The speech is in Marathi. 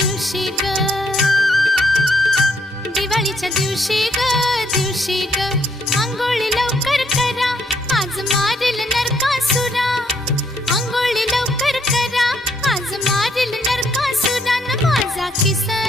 दिवशी ग, दिवाळीच्या दिवशी ग, अंघोळी लवकर करा, आज मारेल नरकासुरा. अंघोळी लवकर करा, आज मारेल नरकासुरा. न माझा किसन